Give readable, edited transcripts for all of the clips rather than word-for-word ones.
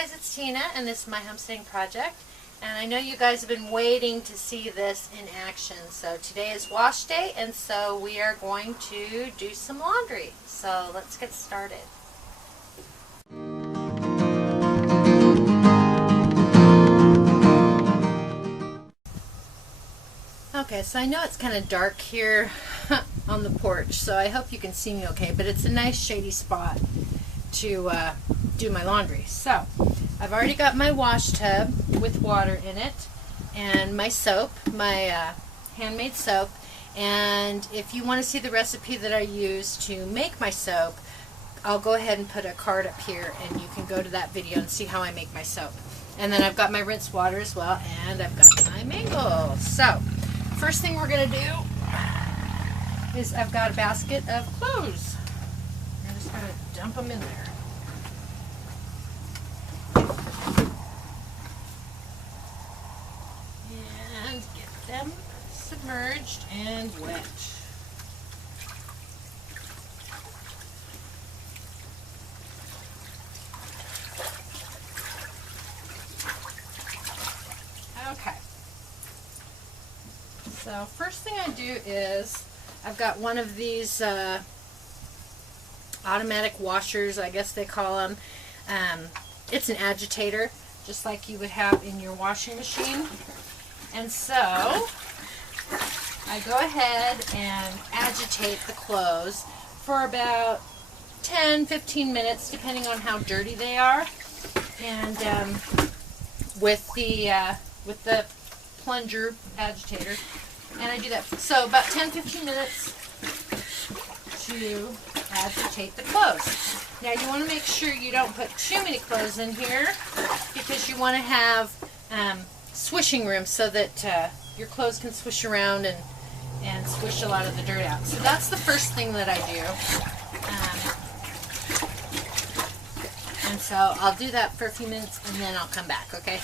guys, it's Tina and this is my homesteading project, and I know you guys have been waiting to see this in action. So today is wash day, and so we are going to do some laundry. So let's get started. Okay, so I know it's kind of dark here on the porch, so I hope you can see me okay, but it's a nice shady spot to do my laundry. So I've already got my wash tub with water in it and my soap, my handmade soap, and if you want to see the recipe that I use to make my soap, I'll go ahead and put a card up here and you can go to that video and see how I make my soap. And then I've got my rinse water as well, and I've got my mango. So first thing we're going to do is I've got a basket of clothes. I'm just going to dump them in there. And get them submerged and wet. Okay. So first thing I do is I've got one of these automatic washers, I guess they call them. It's an agitator, just like you would have in your washing machine. And so I go ahead and agitate the clothes for about 10-15 minutes, depending on how dirty they are. And with the plunger agitator, and I do that so about 10-15 minutes to agitate the clothes. Now you want to make sure you don't put too many clothes in here, because you want to have swishing room so that your clothes can swish around and swish a lot of the dirt out. So that's the first thing that I do. And so I'll do that for a few minutes and then I'll come back, okay?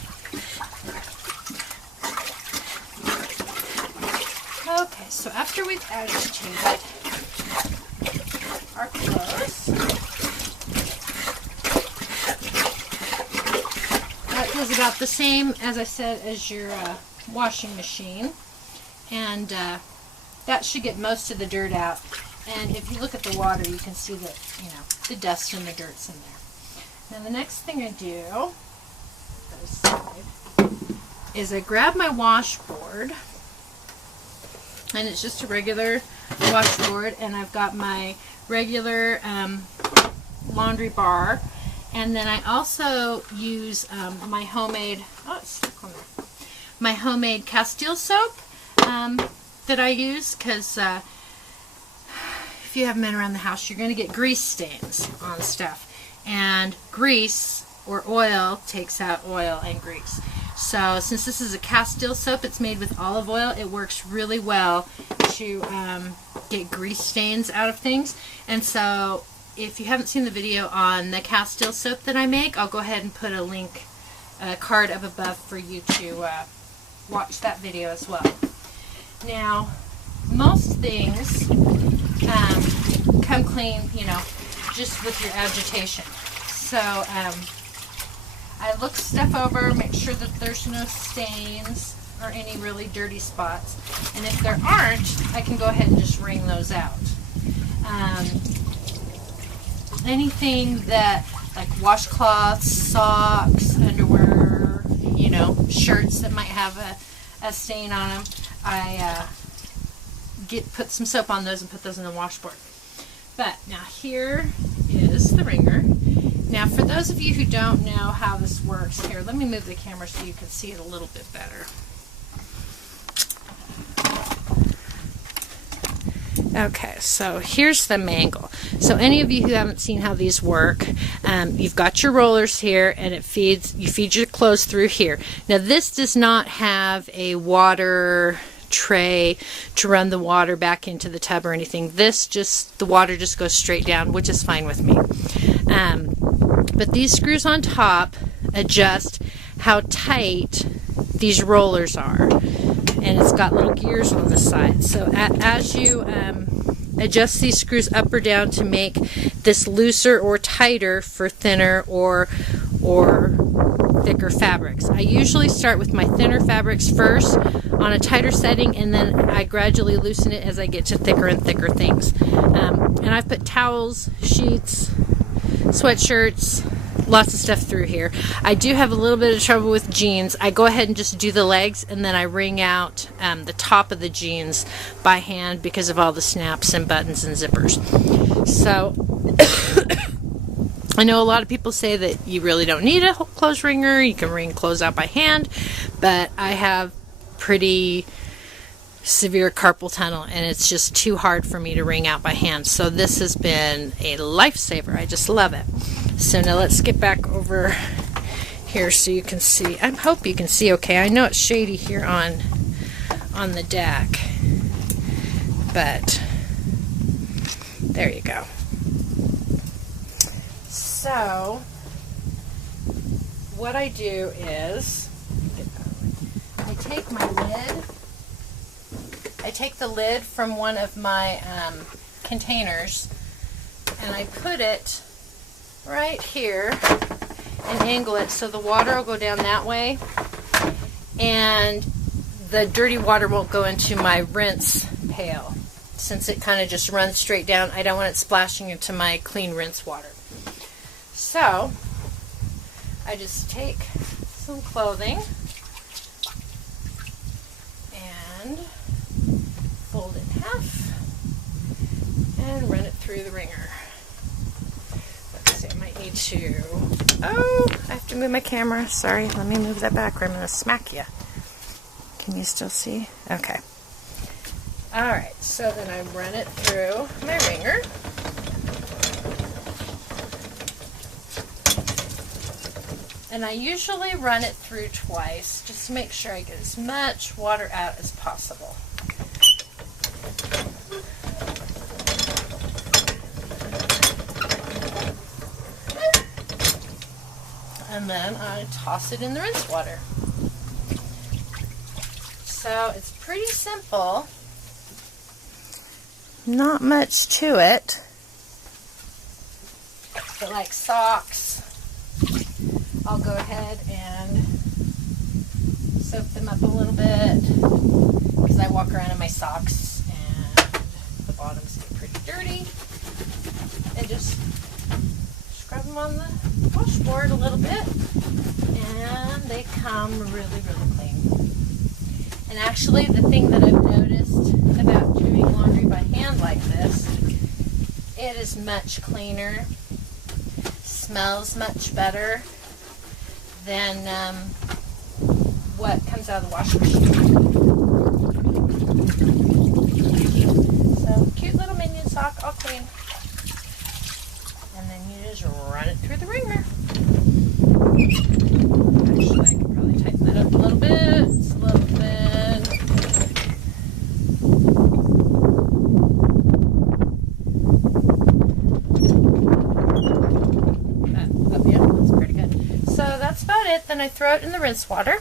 Okay, so after we've agitated our clothes, that is about the same, as I said, as your washing machine, and that should get most of the dirt out. And if you look at the water, you can see that, you know, the dust and the dirt's in there. Now the next thing I do is I grab my washboard, and it's just a regular washboard, and I've got my regular laundry bar, and then I also use my homemade my homemade Castile soap that I use, because if you have men around the house, you're going to get grease stains on stuff, and grease or oil takes out oil and grease. So since this is a Castile soap, it's made with olive oil, it works really well to get grease stains out of things. And so if you haven't seen the video on the Castile soap that I make, I'll go ahead and put a link, a card up above for you to watch that video as well. Now, most things come clean, you know, just with your agitation. So I look stuff over, make sure that there's no stains or any really dirty spots. And if there aren't, I can go ahead and just wring those out. Anything that, like washcloths, socks, underwear, you know, shirts that might have a stain on them, I put some soap on those and put those in the washboard. But now here is the wringer. Now for those of you who don't know how this works, here, let me move the camera so you can see it a little bit better. Okay, so here's the mangle. So any of you who haven't seen how these work, you've got your rollers here, and you feed your clothes through here. Now this does not have a water tray to run the water back into the tub or anything. The water just goes straight down, which is fine with me. But these screws on top adjust how tight these rollers are, and it's got little gears on the side. So as you adjust these screws up or down to make this looser or tighter for thinner or or thicker fabrics. I usually start with my thinner fabrics first on a tighter setting, and then I gradually loosen it as I get to thicker and thicker things. And I've put towels, sheets, sweatshirts, lots of stuff through here. I do have a little bit of trouble with jeans. I go ahead and just do the legs, and then I wring out the top of the jeans by hand because of all the snaps and buttons and zippers. So I know a lot of people say that you really don't need a clothes wringer. You can wring clothes out by hand, but I have pretty severe carpal tunnel, and it's just too hard for me to wring out by hand. So this has been a lifesaver. I just love it. So now let's get back over here so you can see. I hope you can see okay. I know it's shady here on the deck, but there you go. So what I do is I take my lid. I take the lid from one of my containers, and I put it right here and angle it so the water will go down that way, and the dirty water won't go into my rinse pail. Since it kind of just runs straight down, I don't want it splashing into my clean rinse water. So I just take some clothing and fold it in half and run it through the wringer. Let's see, I might need to, oh, I have to move my camera. Sorry, let me move that back or I'm going to smack you. Can you still see? Okay. Alright, so then I run it through my wringer. And I usually run it through twice just to make sure I get as much water out as possible. And then I toss it in the rinse water. So it's pretty simple. Not much to it. But like socks, I'll go ahead and soak them up a little bit because I walk around in my socks and the bottoms get pretty dirty. And just scrub them on the washboard a little bit and they come really, really clean. And actually the thing that I've noticed about doing laundry by hand like this, it is much cleaner, smells much better than what comes out of the washing machine. So, cute little minion sock, all clean. And then you just run it through the wringer. Actually, I could probably tighten that up a little bit. It's a little bit. Yeah, that's pretty good. So that's about it. Then I throw it in the rinse water.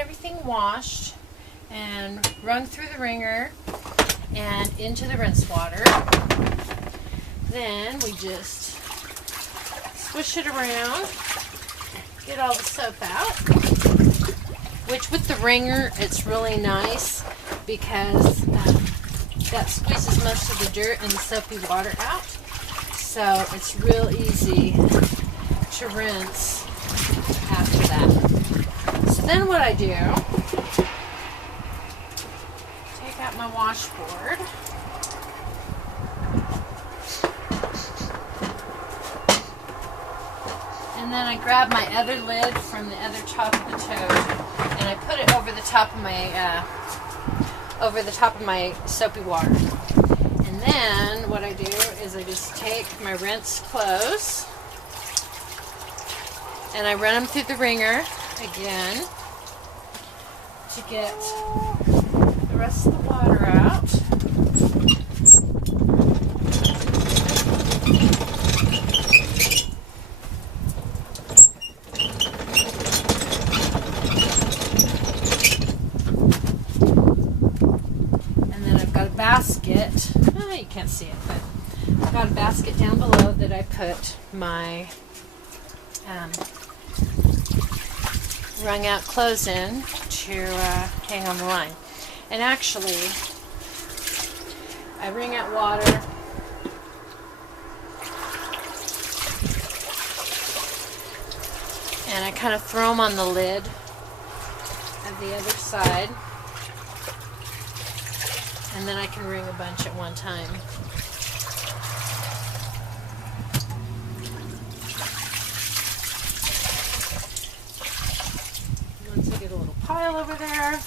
everything washed and wrung through the wringer and into the rinse water, then we just swish it around, get all the soap out, which with the wringer it's really nice because that squeezes most of the dirt and the soapy water out. So it's real easy to rinse after that. So then what I do, take out my washboard. And then I grab my other lid from the other top of the tote and I put it over the top of my soapy water. And then what I do is I just take my rinse clothes and I run them through the wringer again to get the rest of the water out. And then I've got a basket. You can't see it, but I've got a basket down below that I put my wrung out clothes in to hang on the line. And actually, I wring out water and I kind of throw them on the lid of the other side, and then I can wring a bunch at one time. Once I get a little pile over there,